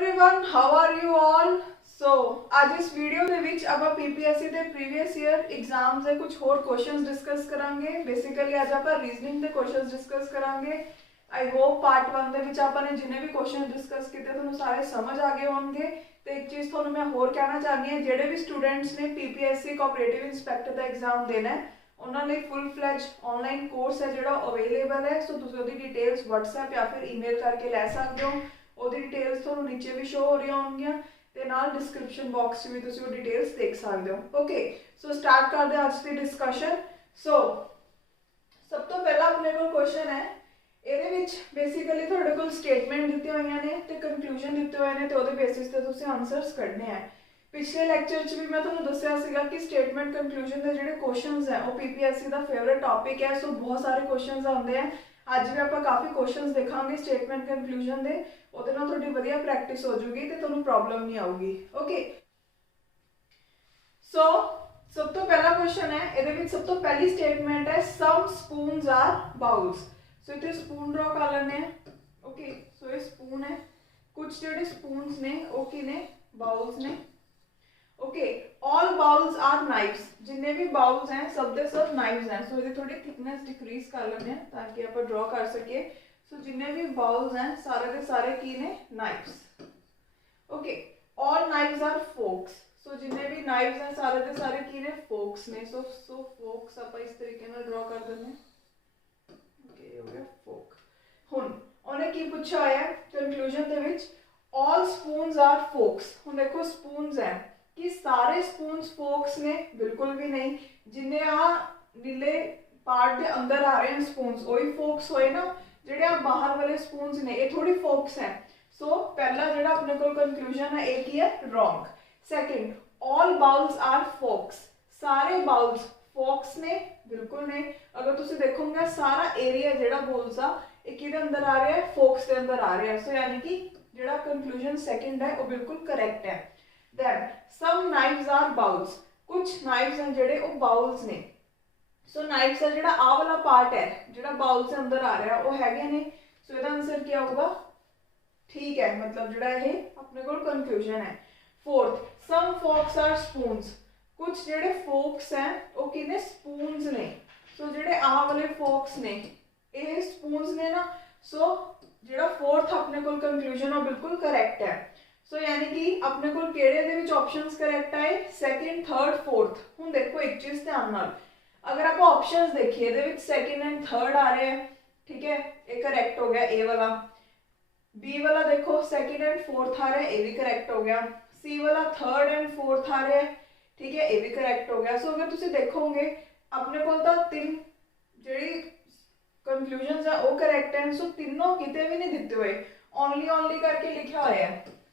Everyone, how are you all. So आज इस video ਦੇ ਵਿੱਚ ਆਪਾਂ ਪੀਪੀਐਸਸੀ ਦੇ ਪ੍ਰੀਵੀਅਸ ਈਅਰ ਐਗਜ਼ਾਮਸ ਦੇ ਕੁਝ ਹੋਰ ਕੁਐਸਚਨਸ ਡਿਸਕਸ ਕਰਾਂਗੇ। ਬੇਸਿਕਲੀ ਅੱਜ ਆਪਾਂ ਰੀਜ਼ਨਿੰਗ ਦੇ ਕੁਐਸਚਨਸ ਡਿਸਕਸ ਕਰਾਂਗੇ। आई होप पार्ट 1 ਦੇ ਵਿੱਚ ਆਪਾਂ ਨੇ ਜਿੰਨੇ ਵੀ ਕੁਐਸਚਨ ਡਿਸਕਸ ਕੀਤੇ ਤੁਹਾਨੂੰ ਸਾਰੇ ਸਮਝ ਆ ਗਏ ਹੋਣਗੇ। ਤੇ ਇੱਕ ਚੀਜ਼ ਤੁਹਾਨੂੰ ਮੈਂ ਹੋਰ ਕਹਿਣਾ ਚਾਹਨੀ ਹਾਂ, ਜਿਹੜੇ ਵੀ ਸਟੂਡੈਂਟਸ ਨੇ ਪੀਪੀਐਸਸੀ ਕੋਆਪਰੇਟਿਵ ਇੰਸਪੈਕਟਰ ਦਾ ਐਗਜ਼ਾਮ ਦੇਣਾ ਹੈ ਉਹਨਾਂ ਲਈ ਫੁੱਲ ਫਲੈਜ ਆਨਲਾਈਨ ਕੋਰਸ ਹੈ ਜਿਹੜਾ ਅਵੇਲੇਬਲ ਹੈ। ਸੋ ਤੁਸੀਂ ਉਹਦੀ ਡਿਟੇਲਸ WhatsApp ਜਾਂ ਫਿਰ ਈਮੇਲ ਕਰਕੇ ਲੈ ਸਕਦੇ ਹੋ। ਉਹਦੀ ਡਿਟੇਲਸ ਤੁਹਾਨੂੰ ਨੀਚੇ ਵੀ ਸ਼ੋ ਹੋ ਰਹੀਆਂ ਹੋਣਗੀਆਂ ਤੇ ਨਾਲ ਡਿਸਕ੍ਰਿਪਸ਼ਨ ਬਾਕਸ 'ਚ ਵੀ ਤੁਸੀਂ ਉਹ ਡਿਟੇਲਸ ਦੇਖ ਸਕਦੇ ਹੋ। ਓਕੇ, ਸੋ ਸਟਾਰਟ ਕਰਦੇ ਹਾਂ ਅੱਜ ਦੀ ਡਿਸਕਸ਼ਨ। ਸੋ ਸਭ ਤੋਂ ਪਹਿਲਾਂ ਆਪਣੇ ਕੋਲ ਕੁਐਸਚਨ ਹੈ, ਇਹਦੇ ਵਿੱਚ ਬੇਸਿਕਲੀ ਤੁਹਾਡੇ ਕੋਲ ਸਟੇਟਮੈਂਟ ਦਿੱਤੇ ਹੋਈਆਂ ਨੇ ਤੇ ਕਨਕਲੂਜਨ ਦਿੱਤੇ ਹੋਏ ਨੇ ਤੇ ਉਹਦੇ ਬੇਸਿਸ ਤੇ ਤੁਸੀਂ ਆਨਸਰਸ ਕੱਢਨੇ ਆ। ਪਿਛਲੇ ਲੈਕਚਰ 'ਚ ਵੀ ਮੈਂ ਤੁਹਾਨੂੰ ਦੱਸਿਆ ਸੀਗਾ ਕਿ ਸਟੇਟਮੈਂਟ ਕਨਕਲੂਜਨ ਦੇ ਜਿਹੜੇ ਕੁਐਸਚਨਸ ਹੈ ਉਹ ਪੀਪੀਐਸਸੀ ਦਾ ਫੇਵਰਿਟ ਟੌਪਿਕ ਹੈ। ਸੋ ਬਹੁਤ ਸਾਰੇ ਕੁਐਸਚਨਸ ਆਉਂਦੇ ਆ। ਅੱਜ ਵੀ ਆਪਾਂ ਕਾਫੀ ਕੁਐਸਚਨਸ ਦੇਖਾਂਗੇ ਸਟੇਟਮੈਂਟ ਕਨਕਲੂਜਨ ਦੇ। ਉਹਦੇ ਨਾਲ ਤੁਹਾਡੀ ਵਧੀਆ ਪ੍ਰੈਕਟਿਸ ਹੋ ਜੂਗੀ ਤੇ ਤੁਹਾਨੂੰ ਪ੍ਰੋਬਲਮ ਨਹੀਂ ਆਊਗੀ। ਓਕੇ, ਸੋ ਸਭ ਤੋਂ ਪਹਿਲਾ ਕੁਐਸਚਨ ਹੈ, ਇਹਦੇ ਵਿੱਚ ਸਭ ਤੋਂ ਪਹਿਲੀ ਸਟੇਟਮੈਂਟ ਹੈ ਸਮ ਸਪੂਨਸ ਆਰ ਬਾउल्स। सो इतने स्पून ड्रॉ कर लेने हैं। ओके, सो ये स्पून है, कुछ जो स्पून्स ने वो की ने बाउल्स ने। Okay, all bowls are knives. जिन्ने भी बाउल्स हैं सब दे सब नाइफ्स हैं। सो ये थोड़ी थिकनेस डिक्रीज कर लेने हैं ताकि आप ड्रॉ कर सके। सो जिन्ने भी बाउल्स हैं सारे के सारे की ने knives. Okay, all knives are forks. So जिन्ने भी नाइफ्स हैं सारे के सारे की ने फोक्स ने। सो फोक्स आप इस तरीके में ड्रॉ कर देने। ਹੁਣ ਉਹਨੇ ਕੀ ਪੁੱਛਿਆ ਹੋਇਆ ਕਨਕਲੂਜਨ ਦੇ ਵਿੱਚ, all spoons are forks। ਹੁਣ ਦੇਖੋ ਸਪੂਨਸ ਹੈ ਕਿ ਸਾਰੇ ਸਪੂਨਸ ਫੋਕਸ ਨੇ? ਬਿਲਕੁਲ ਵੀ ਨਹੀਂ। ਜਿੰਨੇ ਆ ਨੀਲੇ ਪਾਰਟ ਦੇ ਅੰਦਰ ਆ ਰਹੇ ਹਨ ਸਪੂਨਸ ਉਹੀ ਫੋਕਸ ਹੋਏ ਨਾ। ਜਿਹੜੇ ਆ ਬਾਹਰ ਵਾਲੇ ਸਪੂਨਸ ਨੇ ਇਹ ਥੋੜੀ ਫੋਕਸ ਹੈ। ਸੋ ਪਹਿਲਾ ਜਿਹੜਾ ਆਪਣੇ ਕੋਲ ਕਨਕਲੂਜਨ ਹੈ ਇਹ ਕੀ ਹੈ? Wrong. Second, all bowls are forks। ਸਾਰੇ ਬਾउल्स ਫੋਕਸ ਨੇ? ਬਿਲकुल नहीं। अगर तुम देखोगे सारा एरिया जो बोल्स आ कि अंदर आ रहा है? फोक्स के अंदर आ रहा है। सो यानी कि जो कंक्लूजन सेकंड है वो बिल्कुल करेक्ट है। Then some knives are bowls. कुछ नाइफ्स हैं जोड़े वो बाउल्स ने। सो नाइफ्स का जो आ वाला पार्ट है जो बाउल से अंदर आ रहा है वो है ने। सो इसका आंसर क्या होगा? ठीक है, मतलब जोड़ा ये अपने को कंक्लूजन है। Fourth, some forks are spoons. कुछ जेडे फोक्स हैं वो किने? स्पून्स ने। सो जेडे आ वाले फोक्स ने ये स्पून्स ने ना। सो जेड़ा फोर्थ अपने को कंक्लूजन वो बिल्कुल करेक्ट है। सो यानी कि अपने को केड़े दे विच ऑप्शंस करेक्ट आए? Second, third, fourth. हुण देखो एक चीज ध्यान नाल, अगर आप ऑप्शंस देखिए दे विच सेकंड एंड थर्ड आ रहे हैं, ठीक है, ये करेक्ट हो गया ए वाला। बी वाला देखो सेकंड एंड फोर्थ आ रहे हैं, ये भी करेक्ट हो गया। सी वाला थर्ड एंड फोर्थ आ रहे हैं, ठीक है, ये भी करेक्ट हो गया। सो अगर तुम देखोगे अपने को तीन जी कंक्लूजन है वो करेक्ट है। सो तीनों किते भी नहीं दिते हुए ओनली करके लिखा हुआ है,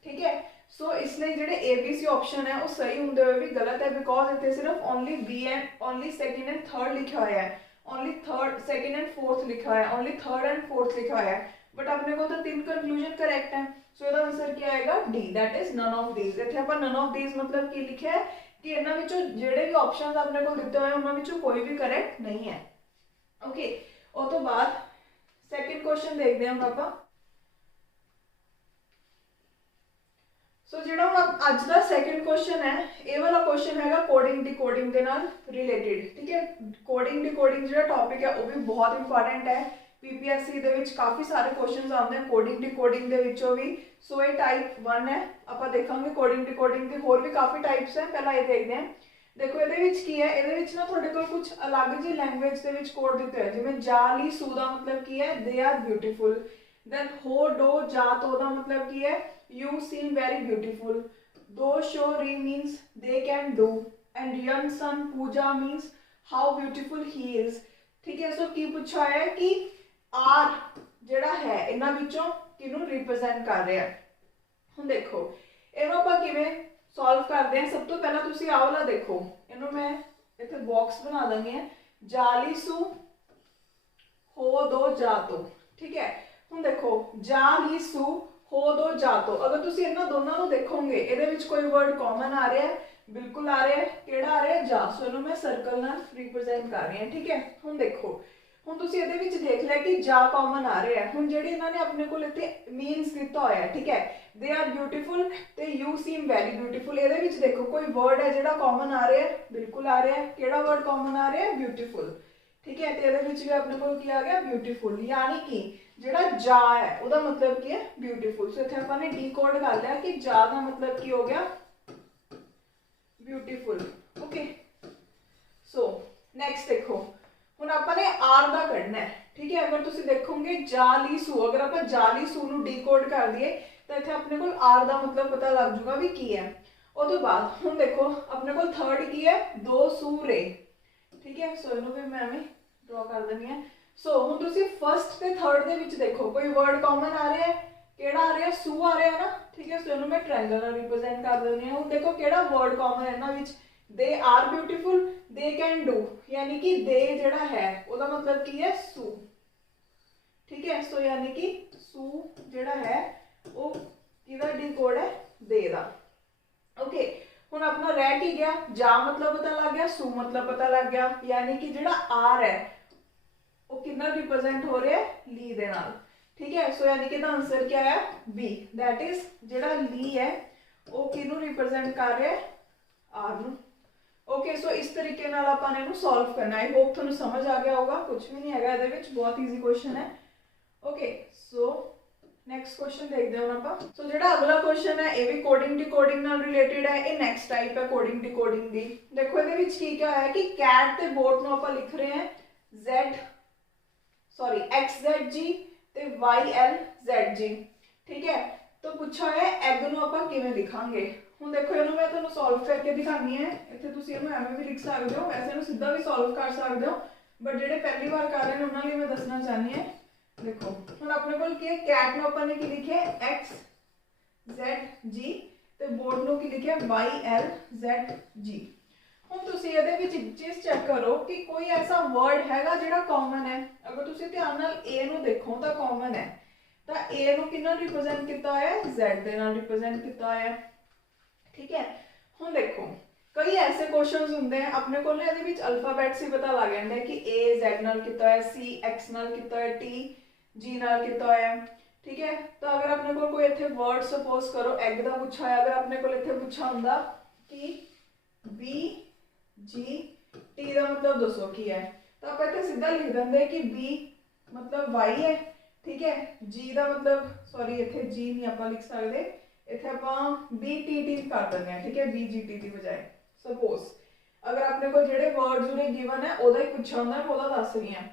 ठीक है। सो इसलिए जो ABC ऑप्शन है वो सही होंगे हुए भी गलत है, बिकॉज इतने सिर्फ only B and only second and third लिखा हुआ है, only third second and fourth लिखा हुआ है, ओनली थर्ड एंड फोर्थ लिखा हुआ है। बट अपने को तो तीन कंक्लूजन करेक्ट है। सो इसका आंसर क्या आएगा? D, that is none of these. इतने आप नन ऑफ दीज मतलब की लिखा है कि इन्हां विचों जिहड़े भी ऑप्शंस अपने को दिते हुए उन्हां विचों कोई भी करेक्ट नहीं है। ओके, उस तो बाद सेकंड क्वेश्चन देखते हैं पापा। सो जिहड़ा हुण अज दा सेकंड क्वेश्चन है ये वाला क्वेश्चन हैगा कोडिंग डिकोडिंग के नाल रिलेटेड, ठीक है। कोडिंग डिकोडिंग जिहड़ा टॉपिक है वो भी बहुत इंपॉर्टेंट है। पीपीएससी दे विच काफ़ी सारे क्वेश्चंस आते हैं कोडिंग डिकोडिंग दे विचों भी। सो ये टाइप 1 है। आपां देखांगे कोडिंग डिकोडिंग के होर भी काफ़ी टाइप्स हैं। पहला ये देखते हैं। देखो ये की है, ये ना थोड़े को कुछ अलग जी लैंग्वेज के कोड दिते हुए, जिवें जा ली सू दा मतलब की है? They are beautiful. दैन हो डो जा तो दा मतलब की है? You seem very beautiful. दो शो री means they can do. And यन सन पूजा means how beautiful he is, ठीक है। सो की पूछा है कि आर जिहड़ा है इन्हां विचों किहनूं रिप्रेजेंट कर रहा है। हुण देखो इहनूं आपां किवें सॉल्व करते हैं। सब तो पहला तुसी आ वाला देखो, इन्हों मैं इत्थे बॉक्स बना देंगे हैं। जाली सू हो दो जा तो, ठीक है। हुण देखो जाली सू हो दो जा तो, अगर तुसी इन्हां दोनों को देखोगे इहदे विच कोई वर्ड कॉमन आ रहा है? बिल्कुल आ रहा है। किहड़ा आ रहा है? जा। सो इन्हों मैं सर्कल नाल रिप्रेजेंट कर रही हूं, ठीक है। हुण देखो ਹੁਣ ਤੁਸੀਂ ਇਹਦੇ ਵਿੱਚ ਦੇਖ ਲਿਆ ਕਿ ਜਾ ਕਾਮਨ ਆ ਰਿਹਾ ਹੈ। ਹੁਣ ਜਿਹੜੀ ਇਹਨਾਂ ਨੇ ਆਪਣੇ ਕੋਲ ਇੱਥੇ ਮੀਨਸ ਦਿੱਤਾ ਹੋਇਆ ਹੈ, ਠੀਕ ਹੈ, ਦੇ ਆਰ ਬਿਊਟੀਫੁਲ ਤੇ ਯੂ ਸੀਮ ਵੈਰੀ ਬਿਊਟੀਫੁਲ। ਇਹਦੇ ਵਿੱਚ ਦੇਖੋ ਕੋਈ ਵਰਡ ਹੈ ਜਿਹੜਾ ਕਾਮਨ ਆ ਰਿਹਾ ਹੈ, ਬਿਲਕੁਲ ਆ ਰਿਹਾ ਹੈ। ਕਿਹੜਾ ਵਰਡ ਕਾਮਨ ਆ ਰਿਹਾ ਹੈ? ਬਿਊਟੀਫੁਲ, ਠੀਕ ਹੈ। ਤੇ ਇਹਦੇ ਵਿੱਚ ਵੀ ਆਪਣੇ ਕੋਲ ਕੀ ਆ ਗਿਆ? ਬਿਊਟੀਫੁਲ। यानी कि ਜਿਹੜਾ ਜਾ ਹੈ ਉਹਦਾ ਮਤਲਬ ਕੀ ਹੈ? ਬਿਊਟੀਫੁਲ। ਸੋ ਇੱਥੇ ਆਪਾਂ ਨੇ ਡੀਕੋਡ ਕਰ ਲਿਆ ਕਿ ਜਾ ਦਾ ਮਤਲਬ ਕੀ ਹੋ ਗਿਆ? ਬਿਊਟੀਫੁਲ। ओके, सो नेक्स्ट देखो ਹੁਣ ਆਪਾਂ ਨੇ ਆਰ ਦਾ ਕੱਢਣਾ ਹੈ, ठीक है। अगर ਤੁਸੀਂ ਦੇਖੋਗੇ ਜਾਲੀਸੂ, अगर ਆਪਾਂ ਜਾਲੀਸੂ ਨੂੰ ਡੀਕੋਡ ਕਰ ਦਈਏ ਤਾਂ ਇੱਥੇ ਆਪਣੇ ਕੋਲ ਆਰ ਦਾ ਮਤਲਬ ਪਤਾ ਲੱਗ ਜੂਗਾ ਵੀ ਕੀ ਹੈ। ਉਹ ਤੋਂ ਬਾਅਦ ਹੁਣ ਦੇਖੋ ਆਪਣੇ ਕੋਲ ਥਰਡ ਕੀ ਹੈ? ਦੋ ਸੂਰੇ, ठीक है। ਸੋ ਇਹਨੂੰ ਵੀ ਮੈਂ ਐਵੇਂ ਡਰਾ ਕਰ ਦਿੰਦੀ ਹਾਂ। ਸੋ ਹੁਣ ਤੁਸੀਂ ਫਸਟ ਤੇ ਥਰਡ ਦੇ ਵਿੱਚ ਦੇਖੋ ਕੋਈ ਵਰਡ ਕਾਮਨ ਆ ਰਿਹਾ ਹੈ। ਕਿਹੜਾ ਆ ਰਿਹਾ? ਸੂ ਆ ਰਿਹਾ ਨਾ, ठीक है। ਸੋ ਇਹਨੂੰ ਮੈਂ ਟ੍ਰਾਇੰਗਲ ਨਾਲ ਰਿਪਰੈਜ਼ੈਂਟ ਕਰ ਦਿੰਦੀ ਹਾਂ। ਹੁਣ ਦੇਖੋ ਕਿਹੜਾ ਵਰਡ ਕਾਮਨ ਹੈ ਇਹਨਾਂ ਵਿੱਚ? They are beautiful, they can do, यानी कि दे जड़ा है ओदा मतलब की है? सू, ठीक है। सो यानी कि सू जड़ा है वो किदा डिकोड है? दे दा। ओके, हुण अपना रह की गया जा मतलब पता लग गया, सू मतलब पता लग गया, यानी कि जड़ा आर है वो कितना रिप्रेजेंट हो रहा है? ली दे नाल, ठीक है। सो यानी कि दा आंसर क्या है? बी, दैट इज जड़ा ली है वो किनू रिप्रेजेंट कर रहा है? आर नू। ओके, सो इस तरीके नाल आपां ने इहनूं सॉल्व करना है। आई होप तुहानूं समझ आ गया होगा, कुछ भी नहीं हैगा इहदे विच, बहुत ईजी क्वेश्चन है। ओके, सो नेक्स्ट क्वेश्चन देखते हैं आपां। सो जिहड़ा अगला क्वेश्चन है ये भी कोडिंग डिकोडिंग नाल रिलेटेड है। ये नेक्स्ट टाइप है कोडिंग डिकोडिंग दी। देखो इहदे विच की क्या है कि कैट ते बोट नूं आपां लिख रहे हैं XZG ते YLZG, ठीक है। तो पूछा है एग नूं आपां किवें लिखांगे। ਹੁਣ ਦੇਖੋ ਇਹਨੂੰ ਮੈਂ ਤੁਹਾਨੂੰ ਸੋਲਵ ਕਰਕੇ ਦਿਖਾਣੀ ਹੈ। ਇੱਥੇ ਤੁਸੀਂ ਇਹਨੂੰ ਐਵੇਂ ਵੀ ਲਿਖ ਸਕਦੇ ਹੋ, ਵੈਸੇ ਇਹਨੂੰ ਸਿੱਧਾ ਵੀ ਸੋਲਵ ਕਰ ਸਕਦੇ ਹੋ, ਬਟ ਜਿਹੜੇ ਪਹਿਲੀ ਵਾਰ ਕਰ ਰਹੇ ਨੇ ਉਹਨਾਂ ਲਈ ਮੈਂ ਦੱਸਣਾ ਚਾਹਨੀ ਹਾਂ। ਦੇਖੋ ਹੁਣ ਆਪਣੇ ਕੋਲ ਕੀ ਹੈ? ਕੈਟ ਨੂੰ ਆਪਾਂ ਨੇ ਕੀ ਲਿਖਿਆ? XZG ਤੇ ਬੋਰਡ ਨੂੰ ਕੀ ਲਿਖਿਆ? YLZG। ਹੁਣ ਤੁਸੀਂ ਇਹਦੇ ਵਿੱਚ ਚੀਜ਼ ਚੈੱਕ ਕਰੋ ਕਿ ਕੋਈ ਐਸਾ ਵਰਡ ਹੈਗਾ ਜਿਹੜਾ ਕਾਮਨ ਹੈ। ਅਗਰ ਤੁਸੀਂ ਧਿਆਨ ਨਾਲ A ਨੂੰ ਦੇਖੋ ਤਾਂ ਕਾਮਨ ਹੈ, ਤਾਂ A ਨੂੰ ਕਿੰਨਾ ਰਿਪਰੈਜ਼ੈਂਟ ਕੀਤਾ ਹੋਇਆ ਹੈ? Z ਦੇ ਨਾਲ ਰਿਪਰੈਜ਼ੈਂਟ ਕੀਤਾ ਹੋਇਆ ਹੈ, ठीक है। हुण देखो कई ऐसे क्वेश्चंस होंगे अपने को ਇਹਦੇ ਵਿੱਚ ਅਲਫਾਬੈਟਸ ਹੀ ਪਤਾ ਲੱਗ ਜਾਂਦਾ कि A Z ਨਾਲ ਕੀਤਾ है, C X ਨਾਲ ਕੀਤਾ है, T G ਨਾਲ ਕੀਤਾ है, ठीक है। तो अगर अपने को कोई ਇੱਥੇ वर्ड सपोज करो एग ਦਾ ਪੁੱਛਾ है, अगर अपने को ਇੱਥੇ ਪੁੱਛਾ ਹੁੰਦਾ कि B G T ਦਾ मतलब ਦੱਸੋ ਕੀ ਹੈ, ਤਾਂ ਆਪਾਂ ਇੱਥੇ ਸਿੱਧਾ ਲਿਖ ਦਿੰਦੇ कि B मतलब Y है, ठीक है। G ਦਾ मतलब सॉरी ਇੱਥੇ G ਨਹੀਂ ਆਪਾਂ ਲਿਖ ਸਕਦੇ, इत्थे आपां BTT कर देंगे, ठीक है, BGT की बजाय। सपोज अगर अपने को जेडे वर्ड जोड़े गिवन है ओदा ही पूछा होंदा है, ओदा दस रही है।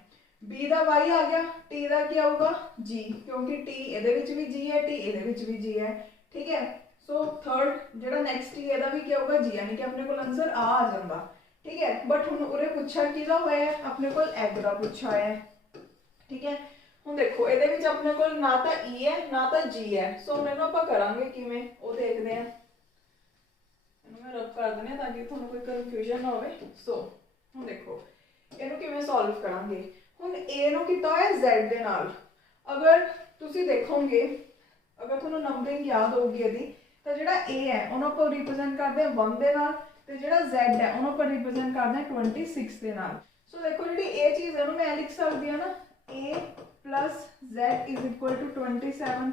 B दा Y आ गया, T दा क्या होगा? G, क्योंकि T इहदे विच भी G है, T इहदे विच भी G है, ठीक है। सो थर्ड जेड़ा नेक्स्ट T इहदा भी क्या होगा? G, यानी कि अपने को आंसर आ जांदा, ठीक है। बट हुण उरे पूछा किहदा होया है? अपने को एग दा पूछा है, ठीक है। ਹੁਣ ਦੇਖੋ ਇਹਦੇ ਵਿੱਚ ਆਪਣੇ ਕੋਲ ਨਾ ਤਾਂ E ਹੈ ਨਾ ਤਾਂ G ਹੈ। ਸੋ ਹੁਣ ਇਹਨੂੰ ਆਪਾਂ ਕਰਾਂਗੇ ਕਿਵੇਂ ਉਹ ਦੇਖਦੇ ਹਾਂ। ਇਹਨੂੰ ਮੈਂ ਰਬ ਕਰ ਦਿੰਦੇ ਤਾਂ ਕਿ ਤੁਹਾਨੂੰ ਕੋਈ ਕਨਫਿਊਜ਼ਨ ਨਾ ਹੋਵੇ। ਸੋ ਹੁਣ ਦੇਖੋ ਇਹਨੂੰ ਕਿਵੇਂ ਸੋਲਵ ਕਰਾਂਗੇ। ਹੁਣ A ਨੂੰ ਕੀਤਾ ਹੋਇਆ Z ਦੇ ਨਾਲ। ਅਗਰ ਤੁਸੀਂ ਦੇਖੋਗੇ, ਅਗਰ ਤੁਹਾਨੂੰ ਨੰਬਰਿੰਗ ਯਾਦ ਹੋਊਗੀ ਇਹਦੀ, ਤਾਂ ਜਿਹੜਾ A ਹੈ ਉਹਨੂੰ ਆਪਾਂ ਰਿਪਰੈਜ਼ੈਂਟ ਕਰਦੇ ਹਾਂ 1 ਦੇ ਨਾਲ, ਤੇ ਜਿਹੜਾ Z ਹੈ ਉਹਨੂੰ ਆਪਾਂ ਰਿਪਰੈਜ਼ੈਂਟ ਕਰਦੇ ਹਾਂ 26 ਦੇ ਨਾਲ। ਸੋ ਦੇਖੋ ਜਿਹੜੀ ਇਹ ਚੀਜ਼ ਇਹਨੂੰ ਮੈਂ ਲਿਖ ਸਕਦੀ ਹਾਂ ਨਾ, A plus Z is equal to 27,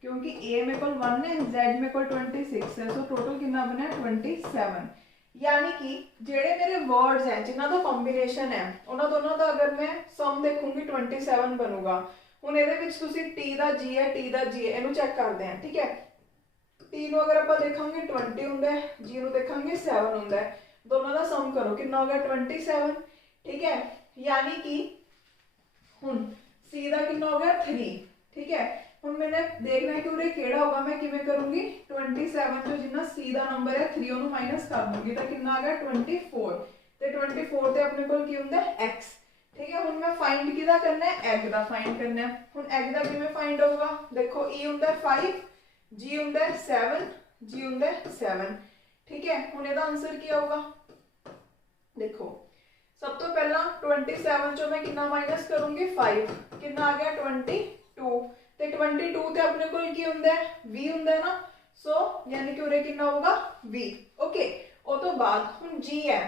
क्योंकि A मेरे को 1 है, Z मेरे को 26 है। सो टोटल कितना बना? 27। यानी कि जेडे मेरे वर्ड्स हैं जिन्हों का कॉम्बिनेशन है उन्होंने दोनों का अगर मैं सम देखूंगी 27 बनूगा। हुण इहदे विच तुसीं T दा G है, T दा G है, इहनूं चेक करते हैं, ठीक है। T नूं अगर आपां देखांगे 20 हुंदा है, G नूं देखांगे 7 हुंदा है, दोनों का सम करो कितना हो गया? 27, ठीक है। यानी कि हुण C का कितना हो गया? 3, ठीक है। हुण मैंने देखना है कि उरे केड़ा होगा, मैं किवें करूंगी? 27 जो जिन्ना C का नंबर है 3 ओनू माइनस कर दूंगी तो कितना आ गया? 24। ते 24 ते अपने कोल की हुंदा है X, ठीक है। हुण मैं फाइंड किहदा करना है? एग दा फाइंड करना है। हुण एग दा किवें फाइंड होगा? देखो E हुंदा है 5, G हुंदा है 7, G हुंदा है 7, ठीक है। हुण इहदा आंसर की आऊगा? देखो सब तो पहला 27 चो मैं कितना माइनस करूंगी? 5, कितना आ गया? 22। ते 22 ते अपने कोल की हुंदा है? V हुंदा है ना। सो यानी कि उरे कितना होगा? V, okay. और तो बाद हुण G है,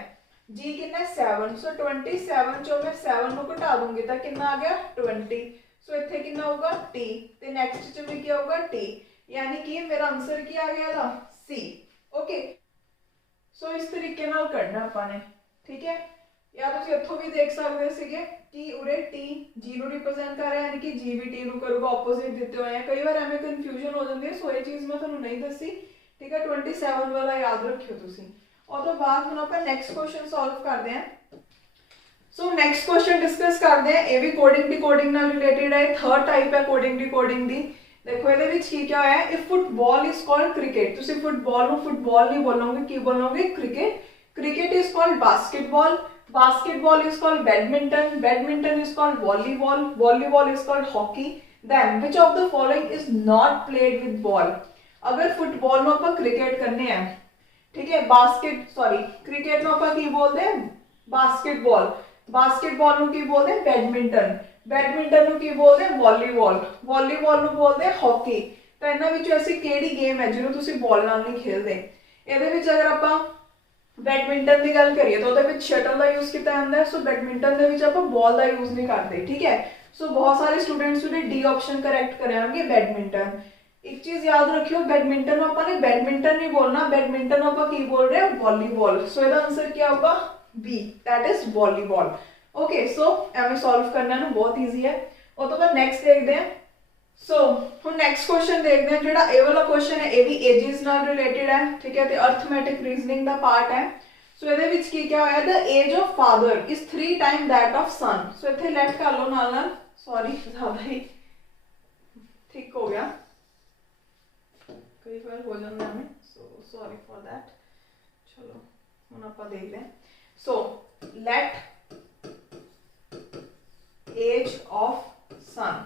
जी कितना 7, सो 27 चो मैं 7 ਨੂੰ ਘਟਾ ਦੂੰਗੀ ਤਾਂ ਕਿੰਨਾ ਆ ਗਿਆ 20, ਸੋ ਇੱਥੇ ਕਿੰਨਾ ਹੋਊਗਾ t ਤੇ ਨੈਕਸਟ ਚ ਵੀ ਕੀ ਹੋਊਗਾ t, यानी कि मेरा आंसर क्या आ गया था C। ओके सो इस तरीके नाल करना आपने, ठीक है। या तुम इत्थों भी देख सकते सीगे कि उरे T G ਨੂੰ रिप्रेजेंट कर रहा है, यानी कि G भी T ਨੂੰ करूगा, ऑपोजिट दिते हुए हैं। कई बार एवं कन्फ्यूजन हो जाती है, सो ये चीज़ मैं तुहानू नहीं दसी, ठीक है। 27 वाला याद रखियो तुसी। और तो बाद हुण आपां नैक्सट क्वेश्चन सॉल्व करते हैं। सो नैक्सट क्वेश्चन डिस्कस करते हैं, ये भी कोडिंग डिकोडिंग नाल रिलेटेड है, थर्ड टाइप है कोडिंग डिकोडिंग दी। देखो ਇਹਦੇ ਵਿੱਚ ਕੀ क्या है, if football is called cricket, ਤੁਸੀਂ फुटबॉल ਨੂੰ फुटबॉल नहीं बोलोगे, की बोलोगे cricket. Cricket is called basketball, basketball is called badminton, badminton is called volleyball, volleyball is called hockey. Then which of the following is not played with ball. अगर football ਨੂੰ ਆਪਾਂ cricket करने हैं, ठीक है, क्रिकेट ਨੂੰ ਆਪਾਂ ਕੀ बोलते हैं बास्केटबॉल, बास्केटबॉल ਨੂੰ ਕੀ बोलते हैं बैडमिंटन, बैडमिंटन ਨੂੰ ਕੀ बोलते हैं वॉलीबॉल, वॉलीबॉल ਨੂੰ बोलते हैं हॉकी। ਤਾਂ ਇਹਨਾਂ ਵਿੱਚੋਂ ਐਸੀ ਕਿਹੜੀ ਗੇਮ ਹੈ ਜਿਹਨੂੰ ਤੁਸੀਂ ਬਾਲ ਨਾਲ ਨਹੀਂ ਖੇਡਦੇ। ਇਹਦੇ ਵਿੱਚ ਅਗਰ ਆਪਾਂ बैडमिंटन की गल करिए तो ਉਹਦੇ ਵਿੱਚ शटल का यूज किया जाता है, सो बैडमिंटन ਦੇ ਵਿੱਚ ਆਪਾਂ बॉल का यूज नहीं करते, ठीक है। सो बहुत सारे स्टूडेंट्स ने डी ऑप्शन करेक्ट करेंगे बैडमिंटन। एक चीज याद रखियो, बैडमिंटन में अपने बैडमिंटन नहीं बोलना, बैडमिंटन में की बोल रहे हैं वॉलीबॉल। सो इसका आंसर क्या होगा B, that is volleyball. Okay so एवं सॉल्व करना ना बहुत ईजी है। और तो बाद नैक्सट देखते हैं। सो हम नैक्सट क्वेश्चन देखते हैं, जो ये वाला क्वेश्चन है ये भी एजेस नाल रिलेटेड है, ठीक है, तो अर्थमैटिक रीजनिंग का पार्ट है। सो ਇਹਦੇ ਵਿੱਚ ਕੀ क्या होया, the age of father is 3 time that of son. So ਇੱਥੇ ਲੈਟ ਕਰ ਲਓ ਨਾਲ ਨਾਲ, सॉरी ज़्यादा ही ठीक हो गया, कई बार हो जाता है, सो सॉरी फॉर दैट। चलो हम आप देख लें। सो लेट एज ऑफ सन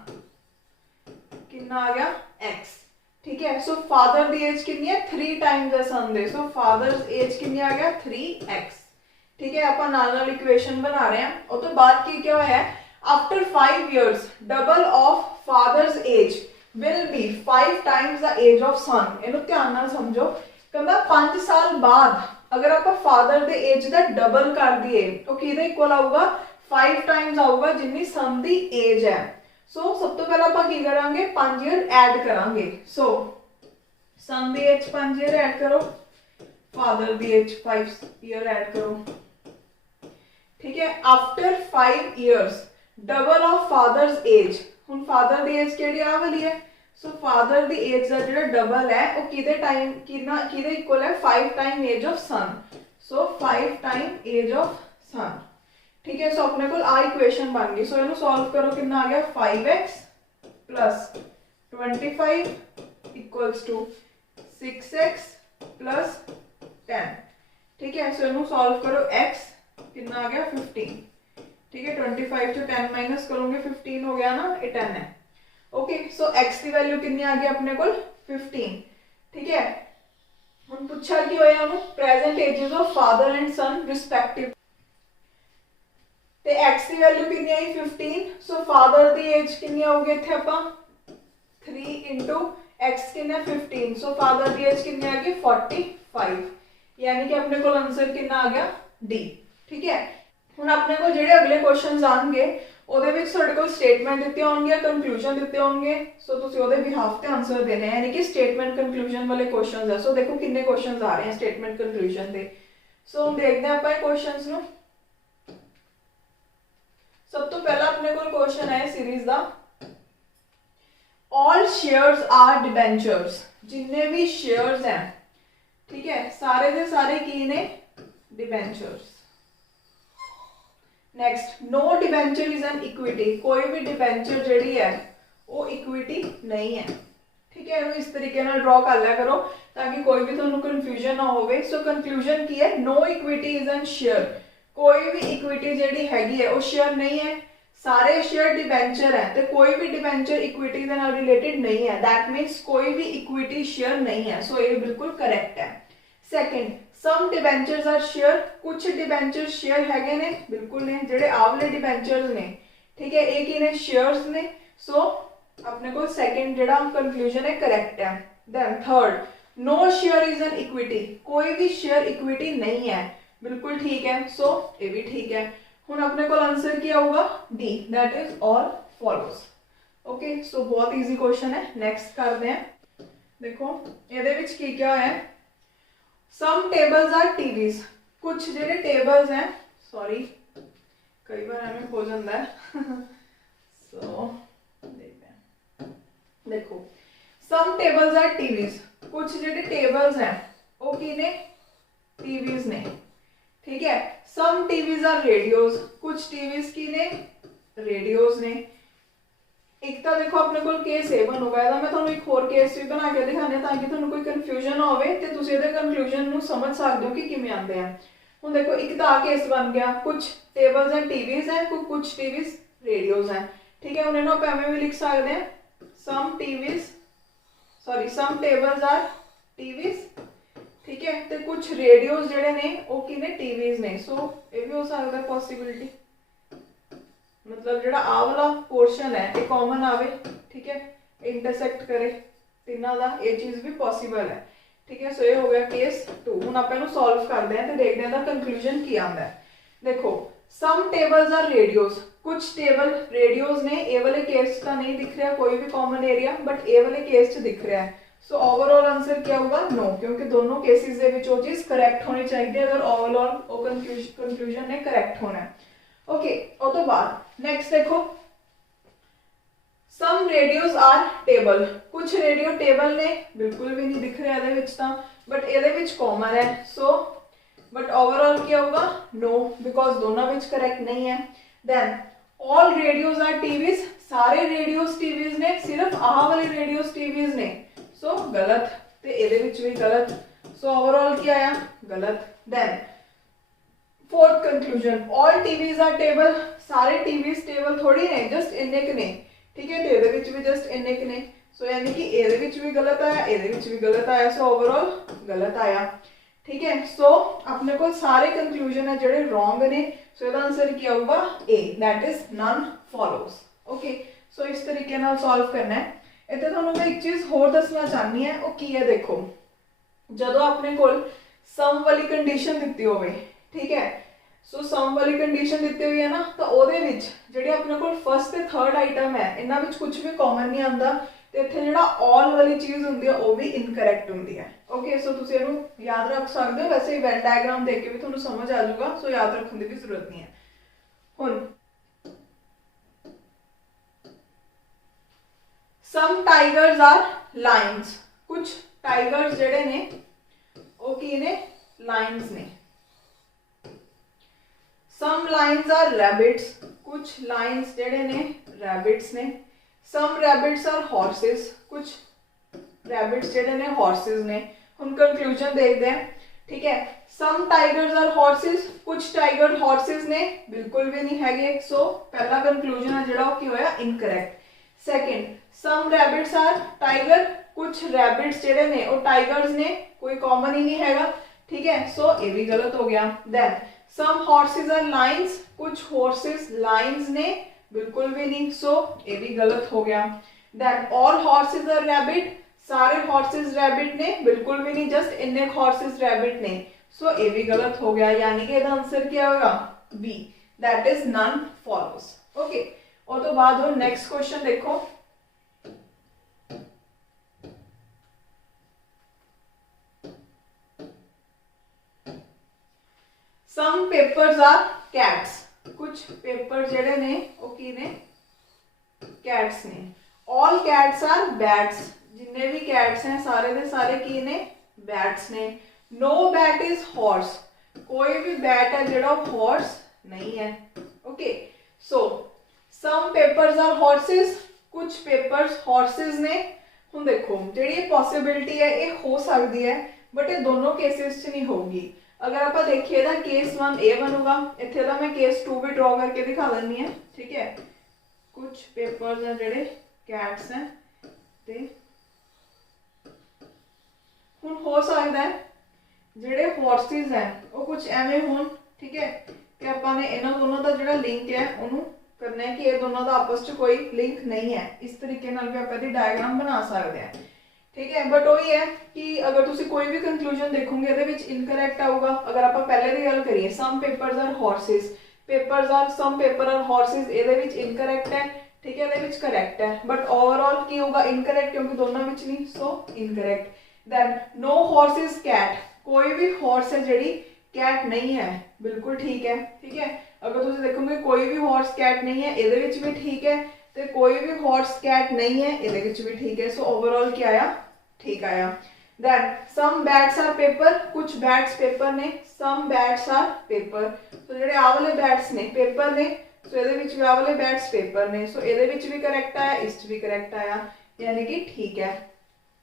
कितना आ गया x, ठीक है। सो फादर दी एज कितनी है 3 टाइम द सन दे, सो फादर्स एज कितनी आ गया 3x, ठीक है। अपन नाल इक्वेशन बना रहे हैं। और तो बात की क्या है, after 5 years double of father's age will be 5 times the age of son. इन्हों ध्यान नाल समझो, कहंदा 5 साल बाद अगर आप फादर दे एज दा डबल कर दिए तो किहदे इक्वल आऊगा 5 टाइम्स आऊगा जिन्नी सन दी एज है। सो सब तो पहले आप की करांगे 5 ईयर ऐड करांगे। सो सन दी एज 5 ईयर ऐड करो, फादर दी एज 5 ईयर ऐड करो, ठीक है। After 5 years double of father's as, हुन फादर दी एज केड़ी आ वाली है, सो फादर दी एज दा जेड़ा डबल है वो किदे टाइम किदे इक्वल है 5 time age of son. So 5 time age of son, ठीक है। सो अपने को आ इक्वेशन बन गई। सो इन्हें सॉल्व करो, कितना आ गया 5x plus 25 equals to 6x plus 10, ठीक है। सो इन्हें सॉल्व करो, x कितना आ गया 15, ठीक है। 25 तो 10 माइनस करोगे 15 हो गया ना, ये 10 है। ओके सो x की वैल्यू कितनी आ गई अपने को 15, ठीक है। हम पूछा कि होया हम present ages of father and son respective, ते x की वैल्यू कितनी आई 15। सो फादर दी एज कितनी आओगे इत्थे आपां 3 into x कितना 15, सो फादर दी एज कितनी आ गई 45, यानी कि अपने को आंसर कितना आ गया डी, ठीक है। ਹੁਣ ਆਪਣੇ ਕੋਲ ਜਿਹੜੇ ਅਗਲੇ ਕੁਐਸਚਨਸ ਆਣਗੇ ਉਹਦੇ ਵਿੱਚ ਤੁਹਾਡੇ ਕੋਲ ਸਟੇਟਮੈਂਟ ਦਿੱਤੇ ਹੋਣਗੇ, ਕਨਕਲੂਜਨ ਦਿੱਤੇ ਹੋਣਗੇ। ਸੋ ਤੁਸੀਂ ਉਹਦੇ ਬਿਹਾਫ ਤੇ ਆਨਸਰ ਦੇਣੇ ਹੈ, ਯਾਨੀ ਕਿ ਸਟੇਟਮੈਂਟ ਕਨਕਲੂਜਨ ਵਾਲੇ ਕੁਐਸਚਨਸ ਆ। ਸੋ ਦੇਖੋ ਕਿੰਨੇ ਕੁਐਸਚਨਸ ਆ ਰਹੇ ਹਨ ਸਟੇਟਮੈਂਟ ਕਨਕਲੂਜਨ ਦੇ। ਸੋ ਹੁਣ ਦੇਖਦੇ ਆਪਾਂ ਇਹ ਕੁਐਸਚਨਸ ਨੂੰ। ਸਭ ਤੋਂ ਪਹਿਲਾਂ ਆਪਣੇ ਕੋਲ ਕੁਐਸਚਨ ਹੈ ਸੀਰੀਜ਼ ਦਾ, ऑल शेयर्स आर डिबेंचर्स। जिन्ने भी शेयर्स हैं, ठीक है, सारे दे सारे की ने debentures. Next no debenture is an equity, कोई भी डिबेंचर जिहड़ी है वो इक्विटी नहीं है, ठीक है। इस तरीके नाल ड्रॉ कर लिया करो ताकि कोई भी तुहानू कन्फ्यूजन ना होवे। सो कंक्लूजन की है, no equity is an share, कोई भी इक्विटी जिहड़ी हैगी है वो शेयर नहीं है। सारे शेयर डिबेंचर है तो कोई भी डिबेंचर इक्विटी के नाल रिलेटेड नहीं है, दैट मीन्स कोई भी इक्विटी शेयर नहीं है। सो ये बिल्कुल करेक्ट है। Second some debentures are share, कुछ डिबेंचर शेयर हैगे ने, बिल्कुल ने, जेडे आवले डिबेंचर्स ने, ठीक है, एक ही ने शेयर्स ने। सो अपने को सेकंड जेड़ा कंक्लूजन है करेक्ट है। Then third no share is an equity, कोई भी शेयर इक्विटी नहीं है। बिल्कुल ठीक है। सो ये भी ठीक है। हुण अपने को आंसर की आऊगा D, that is all follows. Okay, so बहुत ईजी क्वेश्चन है। नेक्स्ट करते हैं। देखो ਇਹਦੇ ਵਿੱਚ ਕੀ क्या है, सम टेबल्स आर टीवीज। कुछ ਜਿਹੜੇ टेबल्स हैं, सॉरी कई बार ਐਵੇਂ हो जाता है सो देखते हैं। देखो सम टेबल्स आर टीवीज, कुछ ਜਿਹੜੇ टेबल्स हैं वो की ने, टीवीज ने, ठीक है। सम टीवीज आर रेडियोज, कुछ टीवीज की ने रेडियोज ने। एक तो देखो अपने को केस ए बनूगा, ਇਹਦਾ मैं ਤੁਹਾਨੂੰ एक होर केस भी बना के दिखाने ताकि ਤੁਹਾਨੂੰ कोई कन्फ्यूजन ना होवे ते ਤੁਸੀਂ ਇਹਦੇ कन्फ्यूजन ਨੂੰ समझ सकते हो कि किवें आंदे आ। ਹੁਣ देखो एक तो आ केस बन गया, कुछ टेबल्स एंड टीवीज हैं, कुछ टीवीज रेडियोज हैं, ठीक है। उन्हें ना एवें भी लिख सकते हैं, some TVs, sorry some tables are TVs, ठीक है। तो कुछ रेडियोज जेडे ने वो की ने टीवीज ने। सो ये भी हो सकता है पॉसिबिलिटी, मतलब जेड़ा आ वाला पोर्शन है ये कॉमन आवे, ठीक है, इंटरसेक्ट करे तिना दा, ये चीज भी पॉसिबल है, ठीक है। सो ये हो गया केस 2। हुण आपां इहनूं सॉल्व करदे हैं ते देखदे हैं दा कंक्लूजन की आंदा है। देखो सम टेबल्स आर रेडियोज, कुछ टेबल रेडियोज ने। ए वाले केस च नहीं दिख रहा कोई भी कॉमन एरिया, बट ए वाले केस च दिख रहा है। सो ओवरऑल आंसर क्या होगा, नो, क्योंकि दोनों केसेस दे विच वो चीज करेक्ट होनी चाहिए अगर ओवरऑल वो कंक्लूजन ने करेक्ट होना है। ओके, और तो बाद नेक्स्ट देखो सम रेडियोज आर टेबल, कुछ रेडियो टेबल ने, बिल्कुल भी नहीं दिख रहा है बट ये कॉमन है। सो बट ओवरऑल क्या होगा, नो, बिकॉज दोनों विच करेक्ट नहीं है। Then all radios are TVs, सारे रेडियोज टीवीज ने, सिर्फ आह वाले रेडियोज टीवीज ने। सो गलत, ते ਇਹਦੇ ਵਿੱਚ भी गलत। सो ओवरऑल क्या आया, गलत। Then fourth conclusion, all TVs are table, सारे टीवीज टेबल थोड़ी ने, जस्ट इन्ने क ने, ठीक है। तो ਇਹਦੇ ਵਿੱਚ भी जस्ट इन्ने क ने। सो यानी कि ਇਹਦੇ ਵਿੱਚ भी गलत आया, ਇਹਦੇ ਵਿੱਚ भी गलत आया। सो ओवरऑल गलत आया, ठीक है। सो अपने को सारे कंक्लूजन है ਜਿਹੜੇ रॉन्ग ने। सो ਇਹਦਾ आंसर ਕੀ ਆਊਗਾ, A, that is none follows. Okay, so इस तरीके ਨਾਲ सॉल्व करना है। ਇੱਥੇ ਤੁਹਾਨੂੰ ਮੈਂ ਇੱਕ ਚੀਜ਼ ਹੋਰ ਦੱਸਣਾ ਚਾਹਨੀ ਹੈ, ਉਹ ਕੀ ਹੈ, ਦੇਖੋ ਜਦੋਂ ਆਪਣੇ ਕੋਲ ਸਮ ਵਾਲੀ ਕੰਡੀਸ਼ਨ ਦਿੱਤੀ ਹੋਵੇ, ठीक है। सो सम वाली कंडीशन दी हुई है ना, तो ਉਹਦੇ ਵਿੱਚ ਜਿਹੜੇ ਆਪਣੇ ਕੋਲ फर्स्ट ਤੇ थर्ड आइटम है ਇਹਨਾਂ ਵਿੱਚ ਕੁਝ ਵੀ ਕਾਮਨ ਨਹੀਂ ਆਉਂਦਾ, ਤੇ ਇੱਥੇ ਜਿਹੜਾ ऑल ਵਾਲੀ ਚੀਜ਼ ਹੁੰਦੀ ਹੈ ਉਹ ਵੀ ਇਨਕਰੈਕਟ ਹੁੰਦੀ ਹੈ। ਓਕੇ, ਸੋ ਤੁਸੀਂ ਇਹਨੂੰ ਯਾਦ ਰੱਖ ਸਕਦੇ ਹੋ। ਵੈਸੇ ਵੈਨ ਡਾਇਗਰਾਮ ਦੇਖ ਕੇ ਵੀ ਤੁਹਾਨੂੰ ਸਮਝ ਆ ਜਾਊਗਾ, ਸੋ ਯਾਦ ਰੱਖਣ ਦੀ ਵੀ ਜ਼ਰੂਰਤ ਨਹੀਂ ਹੈ। ਹੁਣ ਸਮ ਟਾਈਗਰਸ ਆਰ ਲਾਇਨਸ, ਕੁਝ ਟਾਈਗਰਸ ਜਿਹੜੇ ਨੇ ਉਹ ਕੀ ਨੇ, ਲਾਇਨਸ ਨੇ। सम लाइन्स आर रैबिट्स, कुछ लाइन्स जेडे ने रैबिट्स ने। सम रैबिट्स आर हॉर्सेस, कुछ रैबिट्स जेडे ने हॉर्सेस ने। हम कंक्लूजन देखते हैं, ठीक है। सम टाइगर्स आर हॉर्सेस, कुछ टाइगर हॉर्सेस ने, बिल्कुल भी नहीं हैगे। सो पहला कंक्लूजन है जेड़ा वो की होया incorrect. Second, some rabbits are tiger, कुछ रैबिट्स जेडे ने वो टाइगर्स ने, कोई कॉमन ही नहीं हैगा, ठीक है। सो ये भी गलत हो गया। Then some horses are lions, कुछ हॉर्सेस लाइन्स ने, बिल्कुल भी नहीं। सो ये भी गलत हो गया। Then all horses are rabbit, सारे हॉर्सेस रैबिट ने, बिल्कुल भी नहीं, जस्ट इन्ने हॉर्सेस रैबिट ने। सो ये भी गलत हो गया, यानी कि इसका आंसर क्या होगा, B, that is none follows. Okay, और तो बाद हो नेक्स्ट क्वेश्चन देखो। सम पेपर्स आर कैट्स, कुछ पेपर जेडे ने वो की ने, कैट्स ने। ऑल कैट्स आर बैट्स, जिन्ने भी कैट्स हैं सारे दे सारे की ने, बैट्स ने। नो बैट इज हॉर्स, कोई भी बैट है जेड़ा हॉर्स नहीं है। Okay, so some papers are horses, कुछ पेपर्स हॉर्सेस ने। हुण देखो जेड़ी पॉसिबिलिटी है ये हो सकती है, बट ये दोनों केसेस च नहीं होगी। अगर आप देखिए ना केस 1 ए बनूगा, इत्थे दा मैं केस 2 भी ड्रॉ करके दिखा देनी है, ठीक है। कुछ पेपर्स हैं जेडे कैट्स हैं ते हुण हो सकता है जेडे हॉर्सेस हैं वो कुछ एवें होण, ठीक है। कि आपां ने इन्हां दोनों दा जेड़ा लिंक है उहनूं करना है कि ये दोनों दा आपस च कोई लिंक नहीं है। इस तरीके नाल भी आप इहदी डायग्राम बना सकते हैं, ठीक है। बट वही है कि अगर तुसी कोई भी कंक्लूजन देखोगे ਇਹਦੇ ਵਿੱਚ ਇਨਕਰੈਕਟ ਆਊਗਾ। ਅਗਰ ਆਪਾਂ ਪਹਿਲੇ ਦੀ ਗੱਲ ਕਰੀਏ ਸਮ ਪੇਪਰਸ ਆਰ ਹਾਰਸਿਸ, ਪੇਪਰਸ ਆਰ ਸਮ ਪੇਪਰ ਆਰ ਹਾਰਸਿਸ, ਇਹਦੇ ਵਿੱਚ ਇਨਕਰੈਕਟ ਹੈ, ठीक है, ਇਹਦੇ ਵਿੱਚ ਕਰੈਕਟ ਹੈ। ਬਟ ਓਵਰਆਲ ਕੀ ਹੋਊਗਾ ਇਨਕਰੈਕਟ, ਕਿਉਂਕਿ ਦੋਨਾਂ ਵਿੱਚ ਨਹੀਂ, so incorrect. Then no horse is cat, कोई भी हॉर्स है ਜਿਹੜੀ कैट नहीं है, बिल्कुल ठीक है। ठीक है, अगर तुम देखोगे कोई भी हॉर्स कैट नहीं है, ਇਹਦੇ ਵਿੱਚ भी ठीक है, तो कोई भी हॉर्स कैट नहीं है, ਇਹਦੇ ਵਿੱਚ भी ठीक है। सो ओवरऑल क्या आया, ठीक आया। Then some bats are paper, कुछ bats paper ने, some bats are paper। तो ਜਿਹੜੇ ਆ ਵਾਲੇ bats ਨੇ paper ਨੇ, सो ਇਹਦੇ ਵਿੱਚ ਵੀ ਆ ਵਾਲੇ bats paper ਨੇ, सो ਇਹਦੇ ਵਿੱਚ ਵੀ correct ਆਇਆ, ਇਸ 'ਚ ਵੀ correct ਆਇਆ, यानी कि ठीक है।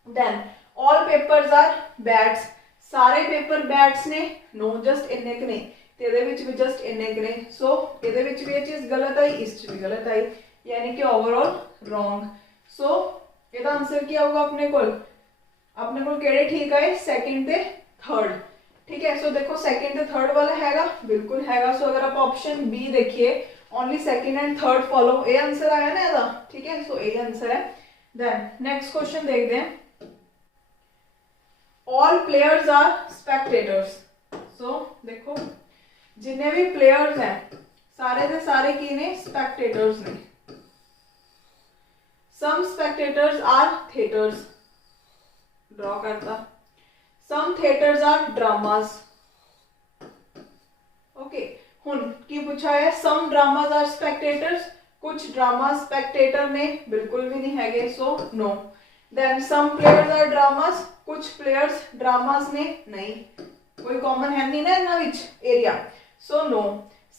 Then all papers are bats, ਸਾਰੇ पेपर bats ने, no just ਇੰਨੇ ਕੁ ਨੇ, ਤੇ ਇਹਦੇ ਵਿੱਚ ਵੀ just ਇੰਨੇ ਕੁ ਨੇ, सो ਇਹਦੇ ਵਿੱਚ ਵੀ ਇਹ ਚੀਜ਼ ਗਲਤ ਆਈ, ਇਸ 'ਚ ਵੀ गलत आई, यानी कि ओवरऑल रॉन्ग। सो ਇਹਦਾ ਆਨਸਰ ਕੀ ਆਊਗਾ ਆਪਣੇ ਕੋਲ ਕਿਹੜੇ ਠੀਕ ਆਏ, ਸੈਕਿੰਡ ਤੇ ਥਰਡ। ठीक है, सो देखो सेकंड ते थर्ड वाला हैगा, बिल्कुल हैगा। सो अगर आप ऑप्शन बी देखिए, only second and third follow, ये आंसर आया ना ਇਹਦਾ। ठीक है, सो ये आंसर है। देन नेक्स्ट क्वेश्चन देखते हैं, ऑल प्लेयर्स आर स्पेक्टेटर्स। सो देखो जिन्ने भी प्लेयर्स हैं सारे दे सारे की ने स्पेक्टेटर्स ने। सम स्पेक्टेटर्स आर थिएटर्स, ड्रॉ करता। some theaters are dramas, okay। हुन की पूछा है, some dramas are spectators, कुछ ड्रामा स्पेक्टेटर ने, बिल्कुल भी नहीं हैगे, so no. Then some players are dramas, कुछ प्लेयर्स ड्रामास ने, नहीं, कोई कॉमन है नहीं ना इन्हां विच area, so no.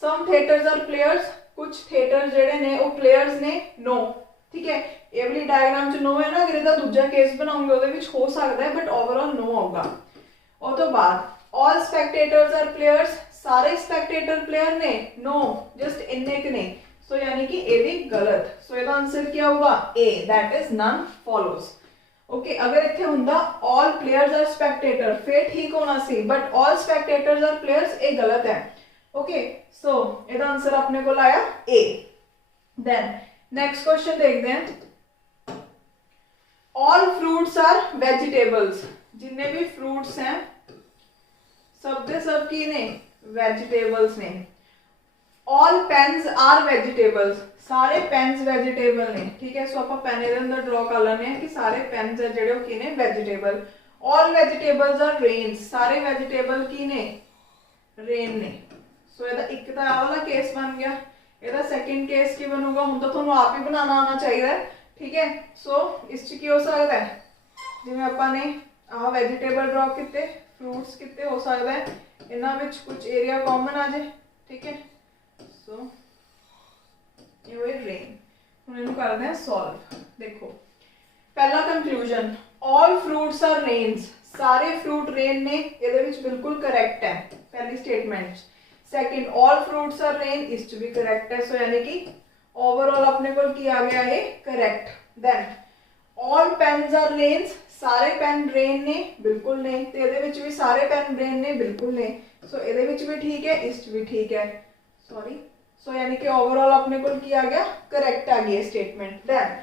some theaters are players, कुछ थिएटर जेडे ने वो प्लेयर्स ने, नो। ठीक है, ये वाली डायग्राम च नो है ना, अगर ਇਹਦਾ ਦੂਜਾ ਕੇਸ ਬਣਾਉਂਗੇ ਉਹਦੇ ਵਿੱਚ ਹੋ ਸਕਦਾ ਹੈ, ਬਟ ਓਵਰਆਲ नो ਆਊਗਾ। ਉਹ ਤੋਂ ਬਾਅਦ all spectators are players, ਸਾਰੇ स्पेक्टेटर प्लेयर ने, नो जस्ट ਇੰਨੇ ਕੁ ਨੇ, ਸੋ यानी कि ਇਹ ਵੀ ਗਲਤ। ਸੋ ਇਹਦਾ ਆਨਸਰ ਕੀ ਆਊਗਾ, A, that is none follows। Okay, अगर ਇੱਥੇ ਹੁੰਦਾ all players are spectator ਫਿਰ ਠੀਕ ਹੋਣਾ ਸੀ, but all spectators are players ਇਹ ਗਲਤ ਹੈ। ओके, सो ਇਹਦਾ ਆਨਸਰ ਆਪਣੇ ਕੋਲ ਆਇਆ A। देन नेक्स्ट क्वेश्चन देखते हैं, ऑल फ्रूट्स आर वेजिटेबल्स, जिन्ने भी फ्रूट्स हैं सब दे सब की ने वेजिटेबल्स ने। ऑल पेन्स आर वेजिटेबल्स, सारे पेन्स वेजिटेबल ने। ठीक है, सो आप पेन दे अंदर ड्रॉ कर लेने हैं कि सारे पेन्स है जेडे की ने vegetable. All vegetables are rains, सारे वेजिटेबल की ने रेन ने। सो ਇਹਦਾ ਇੱਕ ਤਾਂ ਆ ਵਾਲਾ ਕੇਸ ਬਣ ਗਿਆ, ਇਹਦਾ ਸੈਕਿੰਡ ਕੇਸ ਕੀ ਬਣੂਗਾ, ਹੁਣ ਤਾਂ ਤੁਹਾਨੂੰ ਆਪ ਹੀ ਬਣਾਉਣਾ ਆਉਣਾ ਚਾਹੀਦਾ ਹੈ। ਠੀਕ ਹੈ, ਸੋ ਇਸ 'ਚ ਕੀ ਹੋ ਸਕਦਾ ਹੈ, ਜਿਵੇਂ ਆਪਾਂ ਨੇ ਆਹ ਵੈਜੀਟੇਬਲ ਡਰਾ ਕੀਤੇ, ਫਰੂਟਸ ਕੀਤੇ, ਹੋ ਸਕਦਾ ਹੈ ਇਹਨਾਂ ਵਿੱਚ ਕੁਝ ਏਰੀਆ ਕਾਮਨ ਆ ਜਾਏ। ਠੀਕ ਹੈ, ਸੋ ਇਹ ਹੋਈ ਰੇਨ। ਹੁਣ ਇਹਨੂੰ ਕਰਦੇ ਹਾਂ ਸੋਲਵ। ਦੇਖੋ ਪਹਿਲਾ conclusion, all fruits are rains, सारे फ्रूट रेन ने, ਇਹਦੇ ਵਿੱਚ ਬਿਲਕੁਲ ਕਰੈਕਟ ਹੈ ਪਹਿਲੀ statement. Second all fruits are rain, इस च भी करेक्ट है, सो यानी कि ओवरऑल अपने को की आ गया है correct. Then all pens are rains, सारे पेन रेन ने, बिल्कुल ने, ते ਇਹਦੇ ਵਿੱਚ भी सारे पेन रेन ने, बिल्कुल ने, सो ਇਹਦੇ ਵਿੱਚ भी ठीक है, इस च भी ठीक है, सॉरी। सो यानी कि ओवरऑल अपने को की आ गया करेक्ट आ गई statement. Then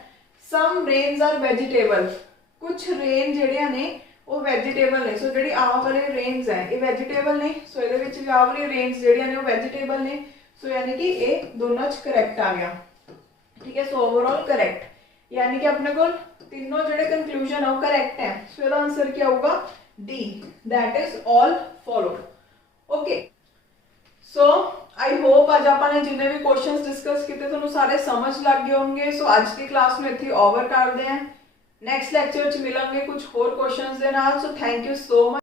some rains are vegetable, कुछ रेन ਜਿਹੜੀਆਂ ਨੇ ਉਹ ਵੈਜੀਟੇਬਲ ਨੇ। ਸੋ ਜਿਹੜੀ ਆਹ ਵਾਲੇ ਰੇਨਸ ਹੈ ਇਹ ਵੈਜੀਟੇਬਲ ਨੇ, ਸੋ ਇਹਦੇ ਵਿੱਚ ਵੀ ਆਹ ਵਾਲੀ ਰੇਨਸ ਜਿਹੜੀਆਂ ਨੇ ਉਹ ਵੈਜੀਟੇਬਲ ਨੇ, ਸੋ यानी कि ਇਹ ਦੋਨਾਂ 'ਚ ਕਰੈਕਟ ਆ ਗਿਆ। ठीक है, सो ओवरऑल करेक्ट, यानी कि अपने को तीनों ਜਿਹੜੇ कंक्लूजन है वो करेक्ट है। सो ਇਹਦਾ आंसर क्या होगा, D, that is all follow। Okay, so I hope ਅੱਜ ਆਪਾਂ ਨੇ ਜਿੰਨੇ ਵੀ ਕੁਐਸਚਨਸ ਡਿਸਕਸ ਕੀਤੇ ਤੁਹਾਨੂੰ ਸਾਰੇ ਸਮਝ ਲੱਗ ਗਏ ਹੋਣਗੇ। ਸੋ ਅੱਜ ਦੀ ਕਲਾਸ ਨੂੰ ਇੱਥੇ ਓਵਰ ਕਰਦੇ ਹਾਂ। नेक्स्ट लैक्चर च मिलेंगे कुछ होर क्वेश्चंस दे नाल। So thank you so much.